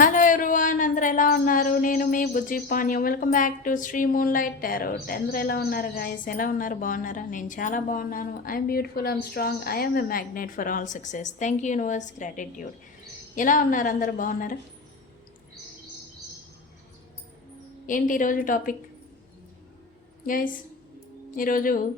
Hello everyone అందరు ఎలా ఉన్నారు? నేను మీ Bujji Panyam. Welcome back to Sri moon light tarot. అందరు ఎలా ఉన్నారు గాయస్? ఎలా ఉన్నారు? బాగున్నారా? నేను చాలా బాగున్నాను. I'm beautiful I'm strong. I'm a magnet for all success. Thank you universe gratitude. ఎలా ఉన్నారు అందరు? బాగున్నారా? ఏంటి ఈరోజు టాపిక్? గైస్ ఈరోజు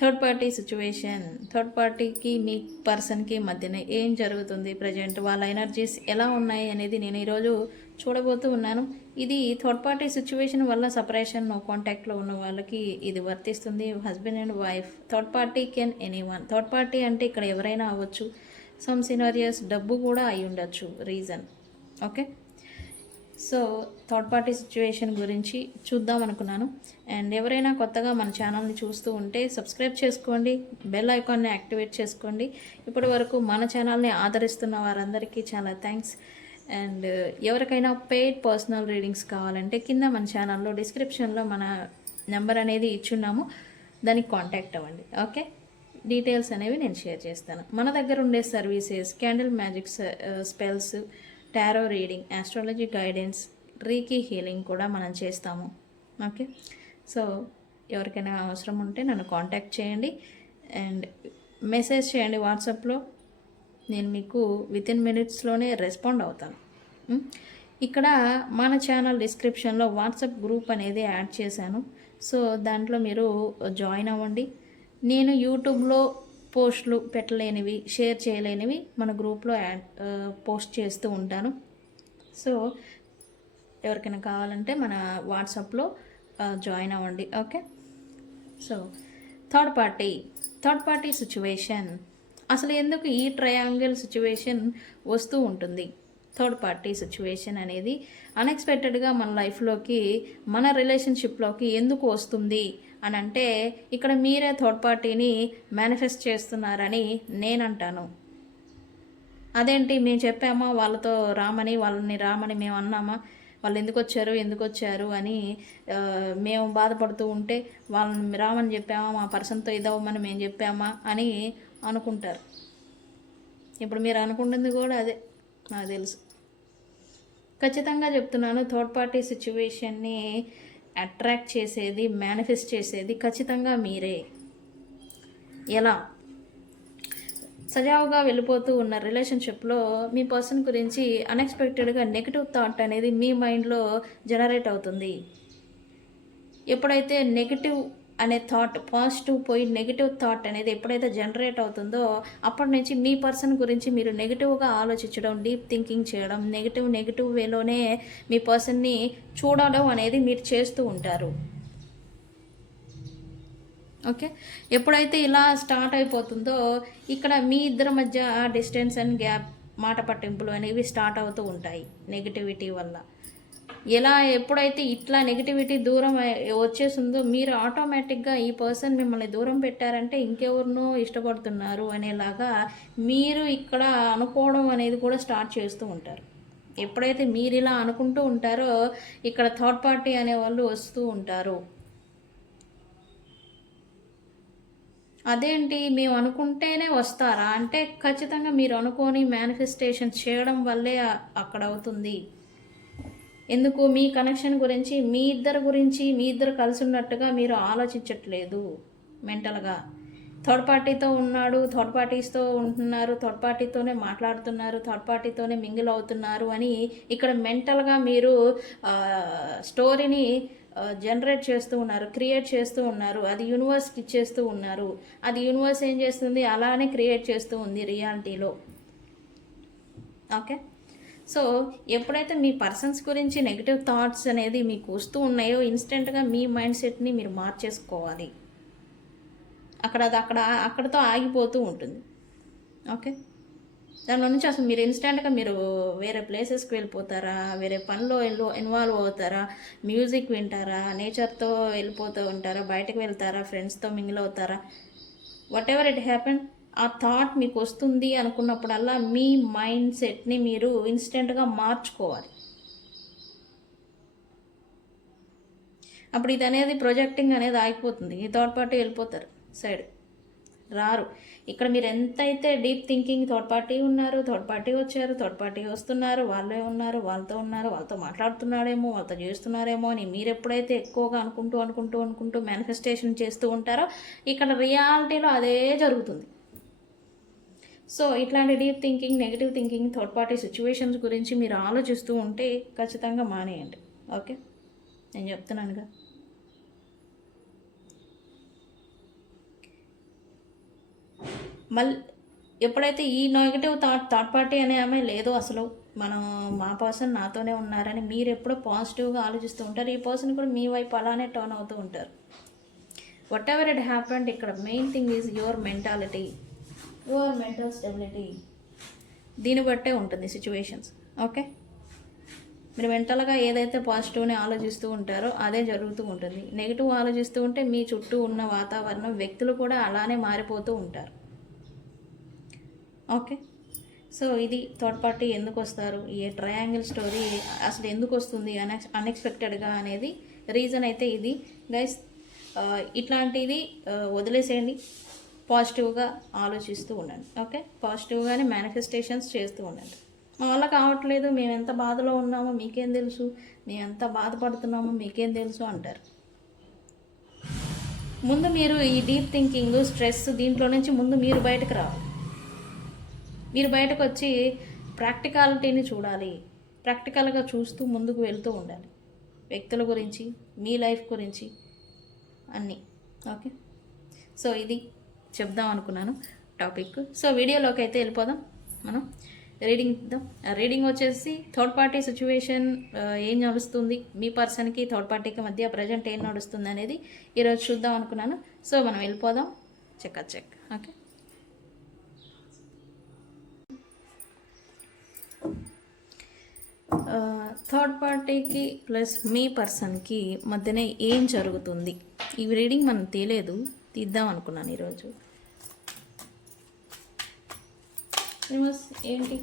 థర్డ్ పార్టీ సిచ్యువేషన్ థర్డ్ పార్టీకి మీ పర్సన్కి మధ్యన ఏం జరుగుతుంది ప్రజెంట్? వాళ్ళ ఎనర్జీస్ ఎలా ఉన్నాయి అనేది నేను ఈరోజు చూడబోతూ ఉన్నాను. ఇది థర్డ్ పార్టీ సిచ్యువేషన్ వల్ల సపరేషన్ నో కాంటాక్ట్లో ఉన్న వాళ్ళకి ఇది వర్తిస్తుంది. Husband and wife third party can any one third party అంటే ఇక్కడ ఎవరైనా అవ్వచ్చు. సమ్ సినారియస్ డబ్బు కూడా అయి ఉండొచ్చు reason. Okay? So third party situation గురించి చూద్దాం అనుకున్నాను. అండ్ ఎవరైనా కొత్తగా మన ఛానల్ని చూస్తూ ఉంటే సబ్స్క్రైబ్ చేసుకోండి బెల్ ఐకాన్ని యాక్టివేట్ చేసుకోండి. ఇప్పటి వరకు మన ఛానల్ని ఆదరిస్తున్న వారందరికీ చాలా థ్యాంక్స్. అండ్ ఎవరికైనా పెయిడ్ పర్సనల్ రీడింగ్స్ కావాలంటే కింద మన ఛానల్లో డిస్క్రిప్షన్లో మన నెంబర్ అనేది ఇచ్చున్నాము. దానికి కాంటాక్ట్ అవ్వండి ఓకే? డీటెయిల్స్ అనేవి నేను షేర్ చేస్తాను. మన దగ్గర ఉండే services candle magic spells tarot reading astrology guidance reiki healing కూడా మనం చేస్తాము. ఓకే? సో ఎవరికైనా అవసరం ఉంటే నన్ను కాంటాక్ట్ చేయండి. అండ్ మెసేజ్ చేయండి వాట్సాప్లో. నేను మీకు విత్ ఇన్ మినిట్స్లోనే రెస్పాండ్ అవుతాను. ఇక్కడ మన ఛానల్ డిస్క్రిప్షన్లో వాట్సాప్ గ్రూప్ అనేది యాడ్ చేశాను. సో దాంట్లో మీరు జాయిన్ అవ్వండి. నేను యూట్యూబ్లో పోస్టులు పెట్టలేనివి షేర్ చేయలేనివి మన గ్రూప్లో యాడ్ పోస్ట్ చేస్తూ ఉంటాను. సో ఎవరికైనా కావాలంటే మన వాట్సాప్లో జాయిన్ అవ్వండి. Okay? So third party third party situation. అసలు ఎందుకు ఈ ట్రయాంగిల్ సిచ్యువేషన్ వస్తూ ఉంటుంది? థర్డ్ పార్టీ సిచ్యువేషన్ అనేది అన్ఎక్స్పెక్టెడ్గా మన లైఫ్లోకి మన రిలేషన్షిప్లోకి ఎందుకు వస్తుంది? అని అంటే ఇక్కడ మీరే థర్డ్ పార్టీని మేనిఫెస్ట్ చేస్తున్నారని నేనంటాను. అదేంటి మేము చెప్పామా వాళ్ళతో రామని వాళ్ళని రామని మేము అన్నామా? వాళ్ళు ఎందుకు వచ్చారు ఎందుకు వచ్చారు అని మేము బాధపడుతూ ఉంటే వాళ్ళని రామని చెప్పామా? మా పర్సన్తో ఇదవ్వమని మేము చెప్పామా అని అనుకుంటారు. ఇప్పుడు మీరు అనుకుంటుంది కూడా అదే నాకు తెలుసు. ఖచ్చితంగా చెప్తున్నాను థర్డ్ పార్టీ సిచ్యువేషన్ని అట్రాక్ట్ చేసేది మేనిఫెస్ట్ చేసేది ఖచ్చితంగా మీరే. ఎలా? సజావుగా వెళ్ళిపోతూ ఉన్న రిలేషన్షిప్లో మీ పర్సన్ గురించి అన్ఎక్స్పెక్టెడ్గా నెగిటివ్ థాట్ అనేది మీ మైండ్లో జనరేట్ అవుతుంది. ఎప్పుడైతే నెగిటివ్ అనే థాట్ పాజిటివ్ పోయి నెగిటివ్ థాట్ అనేది ఎప్పుడైతే జనరేట్ అవుతుందో అప్పటి నుంచి మీ పర్సన్ గురించి మీరు నెగిటివ్గా ఆలోచించడం డీప్ థింకింగ్ చేయడం నెగిటివ్ నెగిటివ్ వేలోనే మీ పర్సన్ని చూడడం అనేది మీరు చేస్తూ ఉంటారు. ఓకే? ఎప్పుడైతే ఇలా స్టార్ట్ అయిపోతుందో ఇక్కడ మీ ఇద్దరి మధ్య డిస్టెన్స్ అండ్ గ్యాప్ మాట పట్టింపులు అనేవి స్టార్ట్ అవుతూ ఉంటాయి నెగిటివిటీ వల్ల. ఎలా ఎప్పుడైతే ఇట్లా నెగిటివిటీ దూరం వచ్చేసిందో మీరు ఆటోమేటిక్గా ఈ పర్సన్ మిమ్మల్ని దూరం పెట్టారంటే ఇంకెవరినో ఇష్టపడుతున్నారు అనేలాగా మీరు ఇక్కడ అనుకోవడం అనేది కూడా స్టార్ట్ చేస్తూ ఉంటారు. ఎప్పుడైతే మీరు ఇలా అనుకుంటూ ఉంటారో ఇక్కడ థర్డ్ పార్టీ అనే వాళ్ళు వస్తూ ఉంటారు. అదేంటి? మేము అనుకుంటేనే వస్తారా? అంటే ఖచ్చితంగా మీరు అనుకొని మేనిఫెస్టేషన్ చేయడం వల్లే అక్కడ అవుతుంది. ఎందుకు మీ కనెక్షన్ గురించి మీ ఇద్దరు గురించి మీ ఇద్దరు కలిసి ఉన్నట్టుగా మీరు ఆలోచించట్లేదు మెంటల్గా థర్డ్ పార్టీతో ఉన్నాడు థర్డ్ పార్టీస్తో ఉంటున్నారు థర్డ్ పార్టీతోనే మాట్లాడుతున్నారు థర్డ్ పార్టీతోనే మింగిల్ అవుతున్నారు అని ఇక్కడ మెంటల్గా మీరు స్టోరీని జనరేట్ చేస్తూ ఉన్నారు క్రియేట్ చేస్తూ ఉన్నారు అది యూనివర్స్కి ఇచ్చేస్తూ ఉన్నారు. అది యూనివర్స్ ఏం చేస్తుంది? అలానే క్రియేట్ చేస్తూ ఉంది రియాలిటీలో. ఓకే? సో ఎప్పుడైతే మీ పర్సన్స్ గురించి నెగిటివ్ థాట్స్ అనేది మీకు వస్తూ ఉన్నాయో ఇన్స్టెంట్గా మీ మైండ్ సెట్ని మీరు మార్చేసుకోవాలి. అక్కడ అది అక్కడ అక్కడతో ఆగిపోతూ ఉంటుంది. ఓకే దానిలో నుంచి అసలు మీరు ఇన్స్టెంట్గా మీరు వేరే ప్లేసెస్కి వెళ్ళిపోతారా? వేరే పనిలో ఎల్లో ఇన్వాల్వ్ అవుతారా? మ్యూజిక్ వింటారా? నేచర్తో వెళ్ళిపోతూ ఉంటారా? బయటకు వెళ్తారా? ఫ్రెండ్స్తో మింగిల్ అవుతారా? వాట్ ఎవర్ ఇట్ హ్యాపెన్ ఆ థాట్ మీకు వస్తుంది అనుకున్నప్పుడల్లా మీ మైండ్ సెట్ని మీరు ఇన్స్టెంట్గా మార్చుకోవాలి. అప్పుడు ఇది అనేది ప్రొజెక్టింగ్ అనేది ఆగిపోతుంది. ఈ థాట్ పార్టీ వెళ్ళిపోతారు సైడ్ రారు. ఇక్కడ మీరు ఎంతైతే డీప్ థింకింగ్ థర్డ్ పార్టీ ఉన్నారు థర్డ్ పార్టీ వచ్చారు థర్డ్ పార్టీ వస్తున్నారు వాళ్ళే ఉన్నారు వాళ్ళతో ఉన్నారు వాళ్ళతో మాట్లాడుతున్నాడేమో వాళ్ళతో చేస్తున్నారేమో అని మీరు ఎప్పుడైతే ఎక్కువగా అనుకుంటూ అనుకుంటూ అనుకుంటూ మేనిఫెస్టేషన్ చేస్తూ ఉంటారో ఇక్కడ రియాలిటీలో అదే జరుగుతుంది. సో ఇట్లాంటి deep thinking negative thinking third party situations గురించి మీరు ఆలోచిస్తూ ఉంటే ఖచ్చితంగా మానేయండి. ఓకే? నేను చెప్తున్నానుగా మళ్ళీ ఎప్పుడైతే ఈ నెగిటివ్ థాట్ థర్డ్ పార్టీ అనే ఆమె లేదో అసలు మనం మా పర్సన్ నాతోనే ఉన్నారని మీరు ఎప్పుడో పాజిటివ్గా ఆలోచిస్తూ ఉంటారు. ఈ పర్సన్ కూడా మీ వైపు అలానే టర్న్ అవుతూ ఉంటారు. వాట్ ఎవర్ ఇట్ హ్యాపెండ్ ఇక్కడ main thing is your mentality. Your mental stability దీన్ని బట్టే ఉంటుంది సిచ్యువేషన్స్ ఓకే మీరు మెంటల్గా ఏదైతే పాజిటివ్ని ఆలోచిస్తూ ఉంటారో అదే జరుగుతూ ఉంటుంది. నెగిటివ్ ఆలోచిస్తూ ఉంటే మీ చుట్టూ ఉన్న వాతావరణం వ్యక్తులు కూడా అలానే మారిపోతూ ఉంటారు. ఓకే సో ఇది థర్డ్ పార్టీ ఎందుకు వస్తారు? ఈ ట్రయాంగిల్ స్టోరీ అసలు ఎందుకు వస్తుంది? అన్ఎక్స్ అన్ఎక్స్పెక్టెడ్గా అనేది రీజన్ అయితే ఇది. గైస్ uh, ఇట్లాంటిది uh, వదిలేసేయండి. పాజిటివ్గా ఆలోచిస్తూ ఉండండి. ఓకే? పాజిటివ్గానే మేనిఫెస్టేషన్స్ చేస్తూ ఉండండి. మా వల్ల కావట్లేదు మేము ఎంత బాధలో ఉన్నామో మీకేం తెలుసు మేము ఎంత బాధపడుతున్నామో మీకేం తెలుసు అంటారు. ముందు మీరు ఈ డీప్ థింకింగ్ స్ట్రెస్ దీంట్లో నుంచి ముందు మీరు బయటకు రావాలి. మీరు బయటకు వచ్చి ప్రాక్టికాలిటీని చూడాలి. ప్రాక్టికల్గా చూస్తూ ముందుకు వెళ్తూ ఉండాలి. వ్యక్తుల గురించి మీ లైఫ్ గురించి అన్నీ. ఓకే? సో ఇది చెప్దాం అనుకున్నాను టాపిక్. సో వీడియోలోకి అయితే వెళ్ళిపోదాం మనం. రీడింగ్ ఇద్దాం రీడింగ్ వచ్చేసి థర్డ్ పార్టీ సిచ్యువేషన్ ఏం నడుస్తుంది మీ పర్సన్కి థర్డ్ పార్టీకి మధ్య ప్రజెంట్ ఏం నడుస్తుంది అనేది ఈరోజు చూద్దాం అనుకున్నాను. సో మనం వెళ్ళిపోదాం. Check check okay. థర్డ్ పార్టీకి ప్లస్ మీ పర్సన్కి మధ్యనే ఏం జరుగుతుంది? ఈ రీడింగ్ మనం తెలియదు తీద్దాం అనుకున్నాను ఈరోజు. ఏంటి?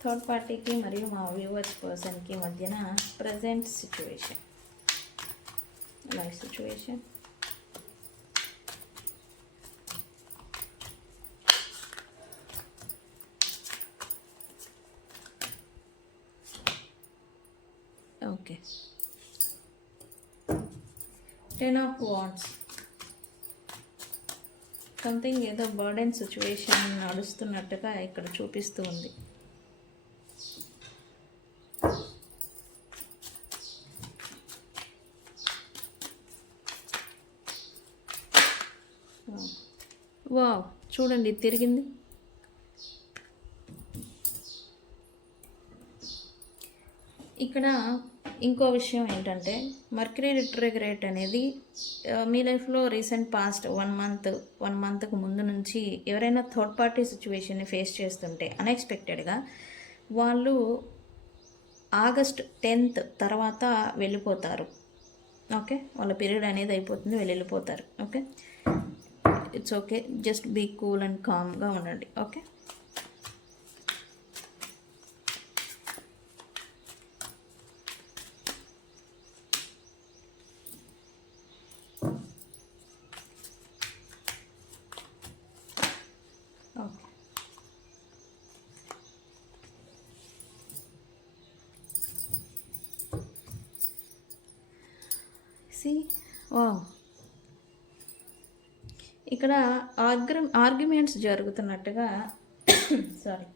థర్డ్ పార్టీకి మరియు మా వ్యూవర్స్ పర్సన్కి మధ్యన present situation life situation okay ten of wands something ఏదో బర్డెన్ సిచ్యువేషన్ నడుస్తున్నట్టుగా ఇక్కడ చూపిస్తూ ఉంది. వావ్ చూడండి తిరిగింది. ఇక్కడ ఇంకో విషయం ఏంటంటే మర్క్యూరీ రిట్రోగ్రేట్ అనేది మీ లైఫ్లో recent past one month one మంత్కు ముందు నుంచి ఎవరైనా థర్డ్ పార్టీ సిచ్యువేషన్ని ఫేస్ చేస్తుంటే అన్ఎక్స్పెక్టెడ్గా వాళ్ళు ఆగస్ట్ టెన్త్ తర్వాత వెళ్ళిపోతారు. ఓకే వాళ్ళ పీరియడ్ అనేది అయిపోతుంది వెళ్ళిపోతారు. Okay it's okay just be cool and కామ్గా ఉండండి. ఓకే సి వా ఇక్కడ ఆర్గ్ర ఆర్గ్యుమెంట్స్ జరుగుతున్నట్టుగా సారీ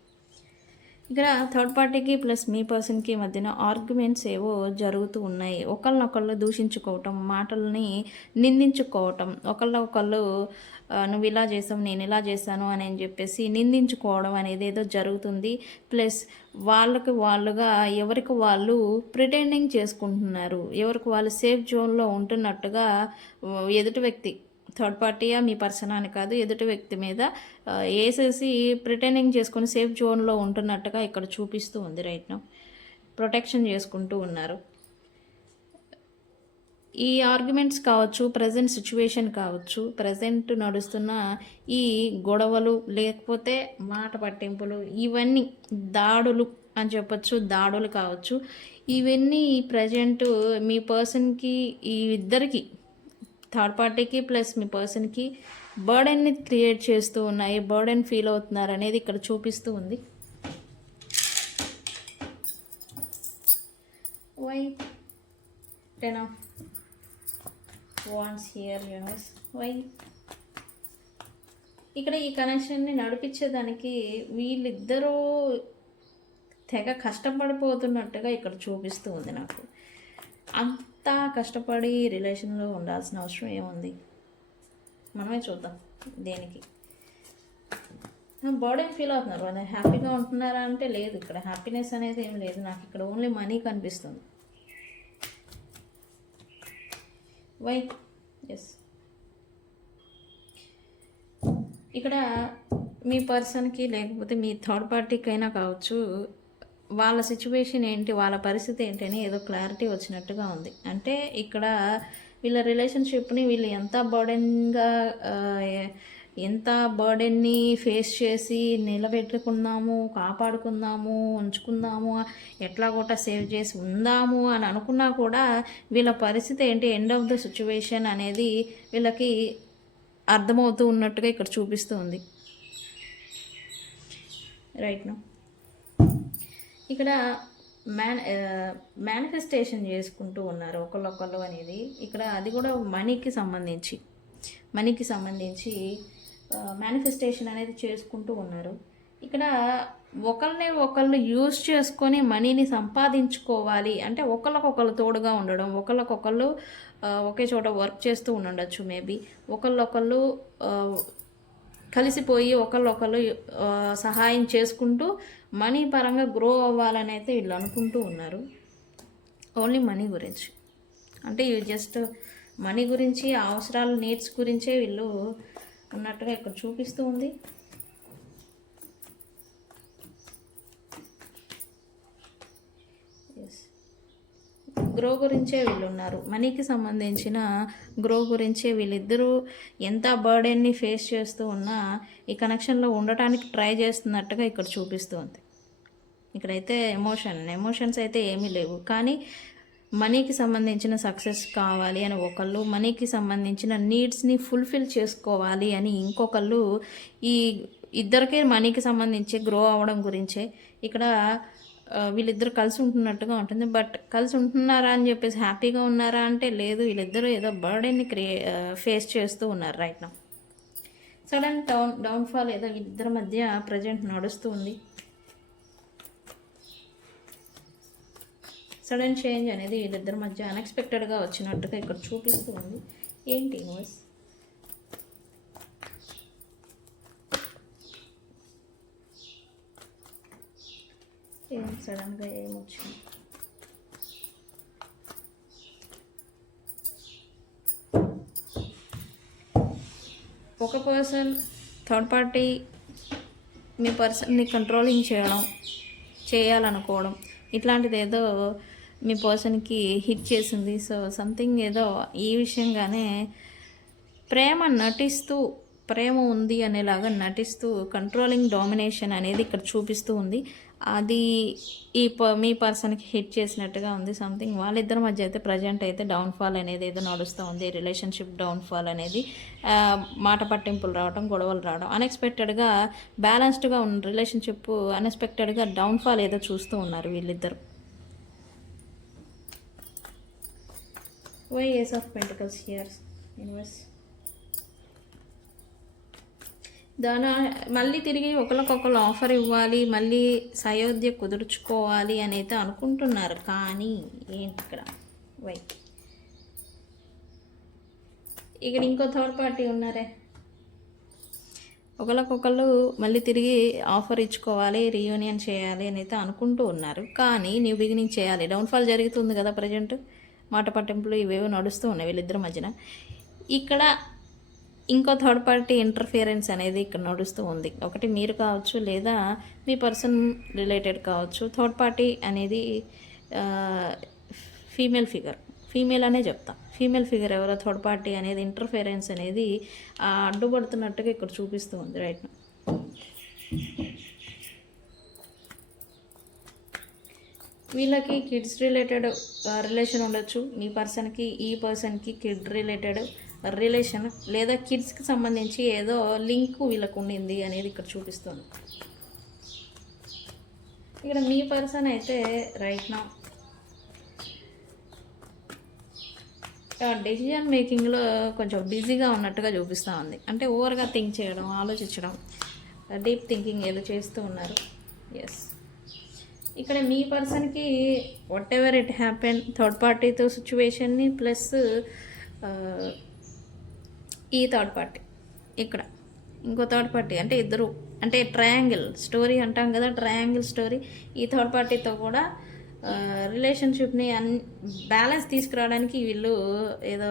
ఇక్కడ థర్డ్ పార్టీకి ప్లస్ మీ పర్సన్కి మధ్యన ఆర్గ్యుమెంట్స్ ఏవో జరుగుతూ ఉన్నాయి. ఒకళ్ళనొకళ్ళు దూషించుకోవటం మాటల్ని నిందించుకోవటం. ఒకళ్ళొకళ్ళు నువ్వు ఇలా చేసావు నేను ఇలా చేశాను అని అని చెప్పేసి నిందించుకోవడం అనేది ఏదో జరుగుతుంది. ప్లస్ వాళ్ళకి వాళ్ళుగా ఎవరికి వాళ్ళు ప్రిటెండింగ్ చేసుకుంటున్నారు. ఎవరికి వాళ్ళు సేఫ్ జోన్లో ఉంటున్నట్టుగా ఎదుటి వ్యక్తి థర్డ్ పార్టీయా మీ పర్సన్ అని కాదు ఎదుటి వ్యక్తి మీద వేసేసి ప్రిటెండింగ్ చేసుకుని సేఫ్ జోన్లో ఉంటున్నట్టుగా ఇక్కడ చూపిస్తూ ఉంది రైట్ నో ప్రొటెక్షన్ చేసుకుంటూ ఉన్నారు. ఈ ఆర్గ్యుమెంట్స్ కావచ్చు ప్రజెంట్ సిచ్యువేషన్ కావచ్చు ప్రజెంట్ నడుస్తున్న ఈ గొడవలు లేకపోతే మాట పట్టింపులు ఇవన్నీ దాడులు అని చెప్పొచ్చు దాడులు కావచ్చు. ఇవన్నీ ప్రజెంట్ మీ పర్సన్కి ఈ ఇద్దరికి థర్డ్ పార్టీకి ప్లస్ మీ పర్సన్కి బర్డెన్ని క్రియేట్ చేస్తూ ఉన్నాయి బర్డెన్ ఫీల్ అవుతున్నారు అనేది ఇక్కడ చూపిస్తూ ఉంది. Why ten of wands here universe why ఇక్కడ ఈ కనెక్షన్ని నడిపించేదానికి వీళ్ళిద్దరూ తెగ కష్టపడిపోతున్నట్టుగా ఇక్కడ చూపిస్తూ ఉంది నాకు. అంతా కష్టపడి రిలేషన్లో ఉండాల్సిన అవసరం ఏముంది? మనమే చూద్దాం దేనికి. బాడీ ఫీల్ అవుతున్నారు? వాళ్ళు హ్యాపీగా ఉంటున్నారా అంటే లేదు. ఇక్కడ హ్యాపీనెస్ అనేది ఏం లేదు. నాకు ఇక్కడ ఓన్లీ మనీ కనిపిస్తుంది. వై? ఎస్ ఇక్కడ మీ పర్సన్కి లేకపోతే మీ థర్డ్ పార్టీకి అయినా కావచ్చు వాళ్ళ సిచ్యువేషన్ ఏంటి వాళ్ళ పరిస్థితి ఏంటి అని ఏదో క్లారిటీ వచ్చినట్టుగా ఉంది. అంటే ఇక్కడ వీళ్ళ రిలేషన్షిప్ని వీళ్ళు ఎంత బర్డెన్గా ఎంత బర్డెన్ని ఫేస్ చేసి నిలబెట్టుకుందాము కాపాడుకుందాము ఉంచుకుందాము ఎట్లా కూడా సేవ్ చేసి ఉందాము అని అనుకున్నా కూడా వీళ్ళ పరిస్థితి ఏంటి ఎండ్ ఆఫ్ ద సిచ్యువేషన్ అనేది వీళ్ళకి అర్థమవుతూ ఉన్నట్టుగా ఇక్కడ చూపిస్తుంది రైట్ నో ఇక్కడ మ్యాన్ మేనిఫెస్టేషన్ uh, చేసుకుంటూ ఉన్నారు ఒకళ్ళొకళ్ళు అనేది. ఇక్కడ అది కూడా మనీకి సంబంధించి. మనీకి సంబంధించి uh, మేనిఫెస్టేషన్ అనేది చేసుకుంటూ ఉన్నారు. ఇక్కడ ఒకరిని ఒకళ్ళు యూజ్ చేసుకొని మనీని సంపాదించుకోవాలి. అంటే ఒకళ్ళకొకళ్ళు తోడుగా ఉండడం ఒకళ్ళకొకళ్ళు uh, ఒకే చోట వర్క్ చేస్తూ ఉండొచ్చు మేబీ ఒకళ్ళొకళ్ళు కలిసిపోయి ఒకళ్ళొకళ్ళు సహాయం చేసుకుంటూ మనీ పరంగా గ్రో అవ్వాలని అయితే వీళ్ళు అనుకుంటూ ఉన్నారు. ఓన్లీ మనీ గురించి. అంటే ఇవి జస్ట్ మనీ గురించి అవసరాలు నీడ్స్ గురించే వీళ్ళు ఉన్నట్టుగా ఇక్కడ చూపిస్తూ ఉంది ఎస్ గ్రో గురించే వీళ్ళు ఉన్నారు మనీకి సంబంధించిన గ్రో గురించే వీళ్ళిద్దరూ ఎంత బర్డెన్ని ఫేస్ చేస్తూ ఉన్నా ఈ కనెక్షన్లో ఉండటానికి ట్రై చేస్తున్నట్టుగా ఇక్కడ చూపిస్తుంది. ఇక్కడైతే ఎమోషన్ ఎమోషన్స్ అయితే ఏమీ లేవు. కానీ మనీకి సంబంధించిన సక్సెస్ కావాలి అని ఒకళ్ళు మనీకి సంబంధించిన నీడ్స్ని ఫుల్ఫిల్ చేసుకోవాలి అని ఇంకొకళ్ళు ఈ ఇద్దరికే మనీకి సంబంధించి గ్రో అవ్వడం గురించే ఇక్కడ వీళ్ళిద్దరు కలిసి ఉంటున్నట్టుగా ఉంటుంది. బట్ కలిసి ఉంటున్నారా అని చెప్పేసి హ్యాపీగా ఉన్నారా అంటే లేదు. వీళ్ళిద్దరూ ఏదో బర్డెన్ని క్రియే ఫేస్ చేస్తూ ఉన్నారు రైట్ నా సడన్ డౌన్ డౌన్ఫాల్ ఏదో వీళ్ళిద్దరి మధ్య ప్రజెంట్ నడుస్తూ ఉంది. సడన్ చేంజ్ అనేది వీళ్ళిద్దరి మధ్య అన్ఎక్స్పెక్టెడ్గా వచ్చినట్టుగా ఇక్కడ చూపిస్తూ ఉంది. ఏంటి న్యూస్ ఏం సడన్గా ఏమొచ్చింది ఒక పర్సన్ థర్డ్ పార్టీ మీ పర్సన్ని కంట్రోలింగ్ చేయడం చేయాలనుకోవడం ఇట్లాంటిది ఏదో మీ పర్సన్కి హిట్ చేసింది. సో సంథింగ్ ఏదో ఈ విషయంగానే ప్రేమ నటిస్తూ ప్రేమ ఉంది అనేలాగా నటిస్తూ కంట్రోలింగ్ డామినేషన్ అనేది ఇక్కడ చూపిస్తూ ఉంది. అది ఈ ప మీ పర్సన్కి హిట్ చేసినట్టుగా ఉంది సంథింగ్ వాళ్ళిద్దరి మధ్య అయితే ప్రజెంట్ అయితే డౌన్ఫాల్ అనేది ఏదో నడుస్తూ ఉంది. రిలేషన్షిప్ డౌన్ఫాల్ అనేది మాట పట్టింపులు రావడం గొడవలు రావడం అన్ఎక్స్పెక్టెడ్గా బ్యాలెన్స్డ్గా ఉన్న రిలేషన్షిప్ అన్ఎక్స్పెక్టెడ్గా డౌన్ఫాల్ ఏదో చూస్తూ ఉన్నారు వీళ్ళిద్దరు. Why ace of pentacles here's universe దాని మళ్ళీ తిరిగి ఒకరికొకరు ఆఫర్ ఇవ్వాలి మళ్ళీ సయోధ్య కుదుర్చుకోవాలి అని అయితే అనుకుంటున్నారు. కానీ ఏంటి ఇక్కడ? వై ఇక్కడ ఇంకో థర్డ్ పార్టీ ఉన్నారే. ఒకరికొకళ్ళు మళ్ళీ తిరిగి ఆఫర్ ఇచ్చుకోవాలి రీయూనియన్ చేయాలి అని అయితే అనుకుంటూ ఉన్నారు. కానీ న్యూ బిగినింగ్ చేయాలి. డౌన్ఫాల్ జరుగుతుంది కదా ప్రజెంట్ మాట పట్టింపులు ఇవేవో నడుస్తూ ఉన్నాయి వీళ్ళిద్దరి మధ్యన. ఇక్కడ ఇంకో థర్డ్ పార్టీ ఇంటర్ఫియరెన్స్ అనేది ఇక్కడ నడుస్తూ ఉంది. ఒకటి మీరు కావచ్చు లేదా మీ పర్సన్ రిలేటెడ్ కావచ్చు థర్డ్ పార్టీ అనేది ఫీమేల్ ఫిగర్. ఫీమేల్ అనే చెప్తా. ఫీమేల్ ఫిగర్ ఎవరో థర్డ్ పార్టీ అనేది ఇంటర్ఫియరెన్స్ అనేది అడ్డుపడుతున్నట్టుగా ఇక్కడ చూపిస్తూ ఉంది రైట్ వీళ్ళకి కిడ్స్ రిలేటెడ్ రిలేషన్ ఉండొచ్చు. మీ పర్సన్కి ఈ పర్సన్కి కిడ్ రిలేటెడ్. రిలేషన్ లేదా కిడ్స్కి సంబంధించి ఏదో లింక్ వీళ్ళకు ఉండింది అనేది ఇక్కడ చూపిస్తుంది. ఇక్కడ మీ పర్సన్ అయితే రైట్ నా డెసిజన్ మేకింగ్లో కొంచెం బిజీగా ఉన్నట్టుగా చూపిస్తూ ఉంది. అంటే ఓవర్గా థింక్ చేయడం ఆలోచించడం డీప్ థింకింగ్ ఏదో చేస్తూ ఉన్నారు. ఎస్ ఇక్కడ మీ పర్సన్కి whatever it happen third పార్టీతో సిచ్యువేషన్ని ప్లస్ ఈ థర్డ్ పార్టీ. ఇక్కడ. ఇంకో థర్డ్ పార్టీ. అంటే ఇద్దరు. అంటే ట్రయాంగిల్. స్టోరీ అంటాం కదా ట్రయాంగిల్ స్టోరీ. ఈ థర్డ్ పార్టీతో కూడా రిలేషన్షిప్ని అన్ బ్యాలెన్స్ తీసుకురావడానికి వీళ్ళు ఏదో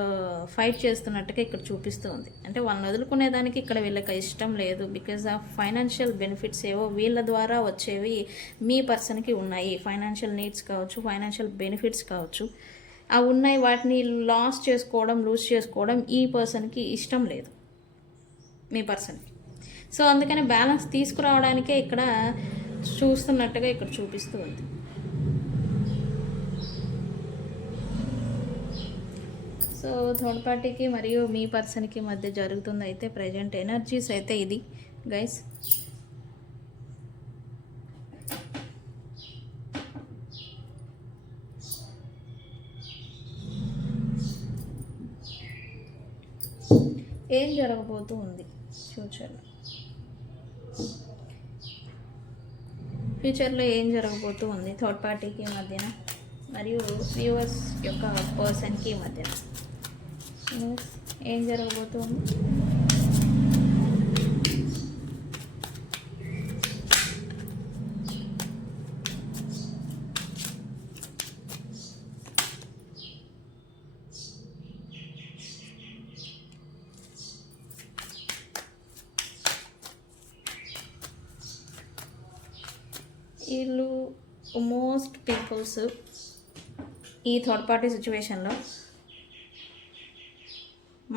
ఫైట్ చేస్తున్నట్టుగా ఇక్కడ చూపిస్తూ ఉంది. అంటే వాళ్ళని వదులుకునేదానికి ఇక్కడ వీళ్ళకి ఇష్టం లేదు. బికాజ్ ఆఫ్ ఫైనాన్షియల్ బెనిఫిట్స్ ఏవో వీళ్ళ ద్వారా వచ్చేవి మీ పర్సన్కి ఉన్నాయి. ఫైనాన్షియల్ నీడ్స్ కావచ్చు ఫైనాన్షియల్ బెనిఫిట్స్ కావచ్చు. ఆ ఉన్నాయి వాటిని లాస్ చేసుకోవడం లూజ్ చేసుకోవడం ఈ పర్సన్కి ఇష్టం లేదు. మీ పర్సన్కి. సో అందుకని బ్యాలెన్స్ తీసుకురావడానికే ఇక్కడ చూస్తున్నట్టుగా ఇక్కడ చూపిస్తూ ఉంది. సో థర్డ్ పార్టీకి మరియు మీ పర్సన్కి మధ్య జరుగుతుంది అయితే ప్రజెంట్ ఎనర్జీస్ అయితే ఇది. గైస్ ఏం జరగబోతూ ఉంది ఫ్యూచర్లో. ఫ్యూచర్లో ఏం జరగబోతూ ఉంది థర్డ్ పార్టీకి మధ్యన మరియు వ్యూవర్స్ యొక్క పర్సన్కి మధ్యన? ఏం జరగబోతుంది వీళ్ళు మోస్ట్ పీపుల్స్ ఈ థర్డ్ పార్టీ సిచ్యువేషన్లో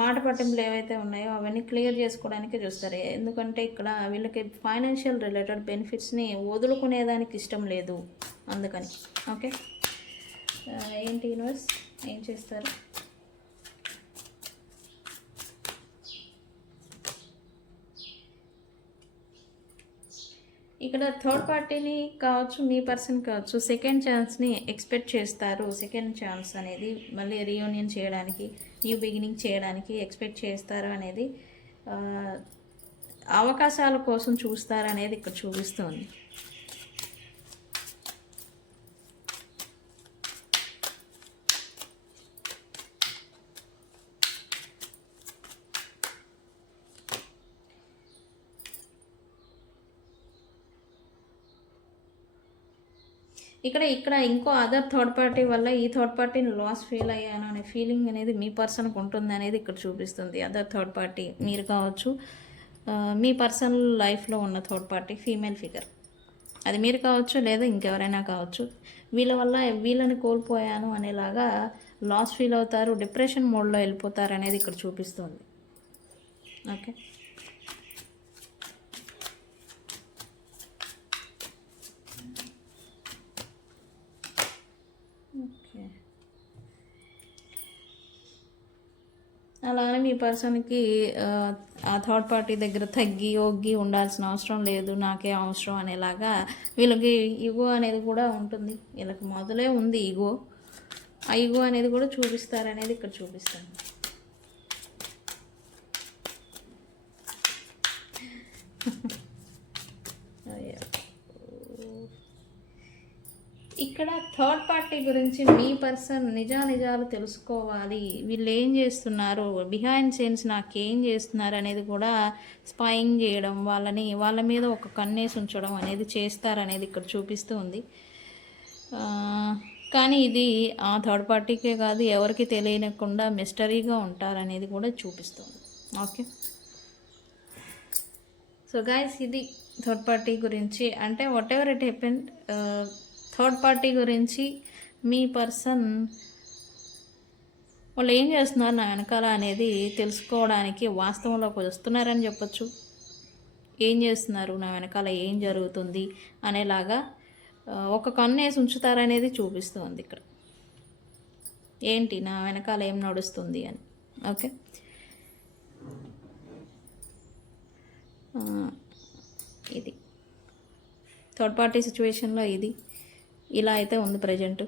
మాట పట్టింపులు ఏవైతే ఉన్నాయో అవన్నీ క్లియర్ చేసుకోవడానికి చూస్తారు. ఎందుకంటే ఇక్కడ వీళ్ళకి ఫైనాన్షియల్ రిలేటెడ్ బెనిఫిట్స్ని వదులుకునేదానికి ఇష్టం లేదు. అందుకని ఓకే ఏంటి యూనివర్స్ ఏం చేస్తారు? ఇక్కడ థర్డ్ పార్టీని కావచ్చు మీ పర్సన్ కావచ్చు సెకండ్ ఛాన్స్ని ఎక్స్పెక్ట్ చేస్తారు. సెకండ్ ఛాన్స్ అనేది మళ్ళీ రీయూనియన్ చేయడానికి న్యూ బిగినింగ్ చేయడానికి ఎక్స్పెక్ట్ చేస్తారు అనేది అవకాశాల కోసం చూస్తారు అనేది ఇక్కడ చూపిస్తుంది. ఇక్కడ ఇక్కడ ఇంకో అదర్ థర్డ్ పార్టీ వల్ల ఈ థర్డ్ పార్టీని లాస్ ఫీల్ అయ్యాను అనే ఫీలింగ్ అనేది మీ పర్సన్కి ఉంటుంది అనేది ఇక్కడ చూపిస్తుంది. అదర్ థర్డ్ పార్టీ మీరు కావచ్చు మీ పర్సనల్ లైఫ్లో ఉన్న థర్డ్ పార్టీ ఫీమేల్ ఫిగర్ అది మీరు కావచ్చు లేదా ఇంకెవరైనా కావచ్చు వీళ్ళ వల్ల వీళ్ళని కోల్పోయాను అనేలాగా లాస్ ఫీల్ అవుతారు డిప్రెషన్ మోడ్లో వెళ్ళిపోతారు అనేది ఇక్కడ చూపిస్తుంది. ఓకే అలానే మీ పర్సన్కి ఆ, థర్డ్ పార్టీ దగ్గర తగ్గి ఒగ్గి ఉండాల్సిన అవసరం లేదు నాకే అవసరం అనేలాగా వీళ్ళకి ఈగో అనేది కూడా ఉంటుంది. వీళ్ళకి మొదలే ఉంది ఈగో. ఆ ఈగో అనేది కూడా చూపిస్తారనేది ఇక్కడ చూపిస్తాను ఇక్కడ థర్డ్ పార్టీ గురించి మీ పర్సన్ నిజా నిజాలు తెలుసుకోవాలి. వీళ్ళు ఏం చేస్తున్నారు? బిహైండ్ సీన్స్ నాకేం చేస్తున్నారు అనేది కూడా స్పైయింగ్ చేయడం వాళ్ళని వాళ్ళ మీద ఒక కన్నేసి ఉంచడం అనేది చేస్తారనేది ఇక్కడ చూపిస్తూ ఉంది. కానీ ఇది ఆ థర్డ్ పార్టీకే కాదు ఎవరికి తెలియనకుండా మిస్టరీగా ఉంటారనేది కూడా చూపిస్తుంది ఓకే? సో గాయస్ ఇది థర్డ్ పార్టీ గురించి. అంటే whatever it happen third party గురించి మీ పర్సన్ వాళ్ళు ఏం చేస్తున్నారు నా వెనకాల అనేది తెలుసుకోవడానికి వాస్తవంలోకి వస్తున్నారని చెప్పచ్చు. ఏం చేస్తున్నారు? నా వెనకాల ఏం జరుగుతుంది? అనేలాగా ఒక కన్ను వేసి ఉంచుతారనేది చూపిస్తుంది ఇక్కడ. ఏంటి? నా వెనకాల ఏం నడుస్తుంది అని. ఓకే? ఇది. థర్డ్ పార్టీ సిచ్యువేషన్లో ఇది. ఇలా అయితే ఉంది ప్రజెంట్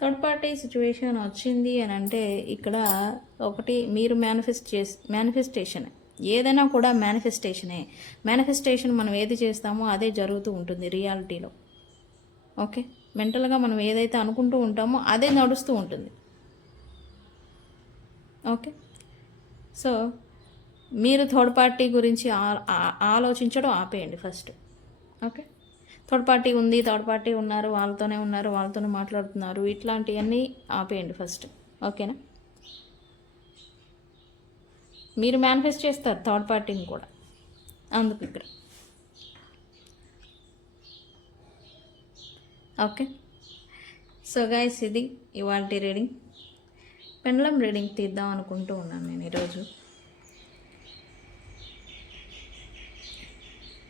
థర్డ్ పార్టీ సిచ్యువేషన్ వచ్చింది అని అంటే ఇక్కడ ఒకటి మీరు మేనిఫెస్ట్ చేసి మేనిఫెస్టేషన్ ఏదైనా కూడా మేనిఫెస్టేషనే మేనిఫెస్టేషన్ మనం ఏది చేస్తామో అదే జరుగుతూ ఉంటుంది రియాలిటీలో ఓకే మెంటల్గా మనం ఏదైతే అనుకుంటూ ఉంటామో అదే నడుస్తూ ఉంటుంది. ఓకే సో మీరు థర్డ్ పార్టీ గురించి ఆలోచించడం ఆపేయండి ఫస్ట్ ఓకే థర్డ్ పార్టీ ఉంది థర్డ్ పార్టీ ఉన్నారు వాళ్ళతోనే ఉన్నారు వాళ్ళతోనే మాట్లాడుతున్నారు ఇట్లాంటివన్నీ ఆపేయండి ఫస్ట్ ఓకేనా మీరు మేనిఫెస్ట్ చేస్తారు థర్డ్ పార్టీని కూడా. అందుకు ఇక్కడ. ఓకే సో గైస్ ఇది ఇవాళ రీడింగ్ పెండ్లం రీడింగ్ తీద్దాం అనుకుంటూ ఉన్నాను నేను ఈరోజు.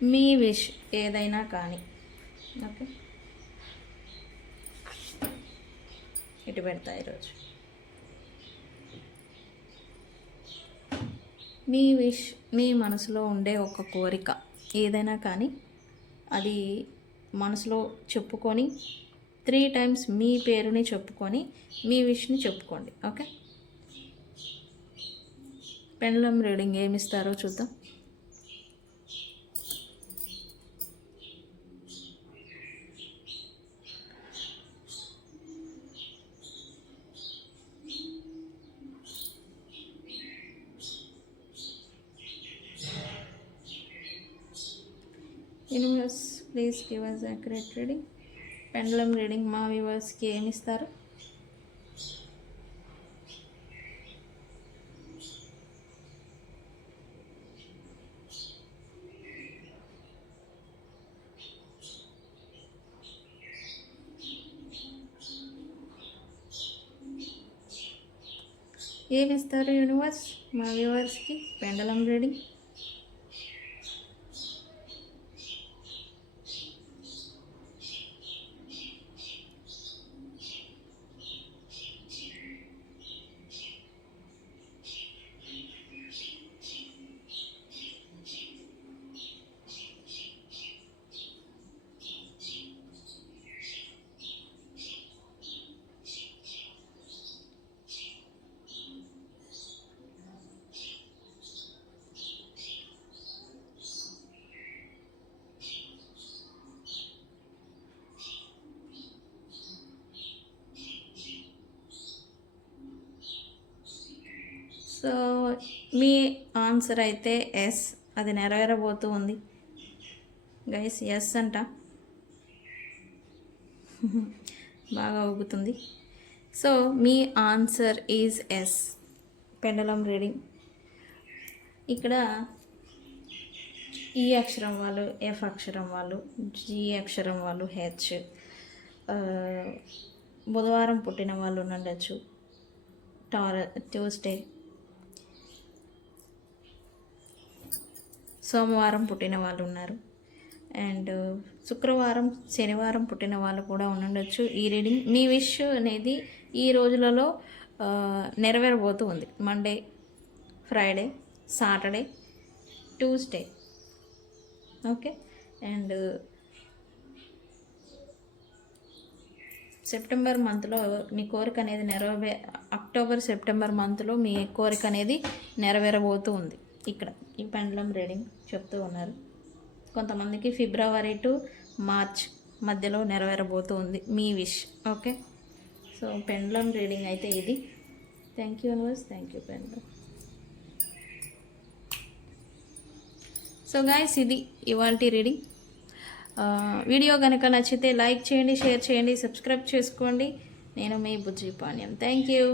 మీ విష్ ఏదైనా కానీ. ఓకే? ఇటు పెడతా ఈరోజు. మీ విష్ మీ మనసులో ఉండే ఒక కోరిక ఏదైనా కానీ అది మనసులో చెప్పుకొని త్రీ టైమ్స్ మీ పేరుని చెప్పుకొని మీ విష్ని చెప్పుకోండి. ఓకే? పెండ్లం రీడింగ్ ఏమి ఇస్తారో చూద్దాం universe please give us accurate reading. Pendulum reading మా వ్యూవర్స్కి ఏమి ఇస్తారు? ఏమి ఇస్తారు యూనివర్స్ మా వ్యూవర్స్కి? పెండలం రీడింగ్ సో మీ ఆన్సర్ అయితే ఎస్. అది నెరవేరబోతూ ఉంది. గైస్ ఎస్ అంట. బాగా ఊగుతుంది. So me answer is yes. Pendulum reading. ఇక్కడ ఈ అక్షరం వాళ్ళు ఎఫ్ అక్షరం వాళ్ళు జి అక్షరం వాళ్ళు హెచ్. బుధవారం పుట్టిన వాళ్ళు ఉండొచ్చు. టార ట్యూస్డే. సోమవారం పుట్టిన వాళ్ళు ఉన్నారు. అండ్ శుక్రవారం శనివారం పుట్టిన వాళ్ళు కూడా ఉండొచ్చు ఈ రీడింగ్ మీ విష్ అనేది ఈ రోజులలో నెరవేరబోతూ ఉంది. Monday Friday Saturday Tuesday okay and September మంత్లో మీ కోరిక అనేది నెరవే అక్టోబర్ సెప్టెంబర్ మంత్లో మీ కోరిక అనేది నెరవేరబోతూ ఉంది. ఇక్కడ ఈ పెండలం రీడింగ్ చెప్తూ ఉన్నారు. కొంతమందికి ఫిబ్రవరి టు మార్చ్ మధ్యలో నెరవేరబోతూ ఉంది. మీ విష్. ఓకే? సో పెండలం రీడింగ్ అయితే ఇది. Thank you universe thank you పెండలం సో గాయస్ ఇది ఇవాళ రీడింగ్ వీడియో కనుక నచ్చితే లైక్ చేయండి షేర్ చేయండి సబ్స్క్రైబ్ చేసుకోండి. నేను మీ బుజ్జి పాణ్యం. Thank you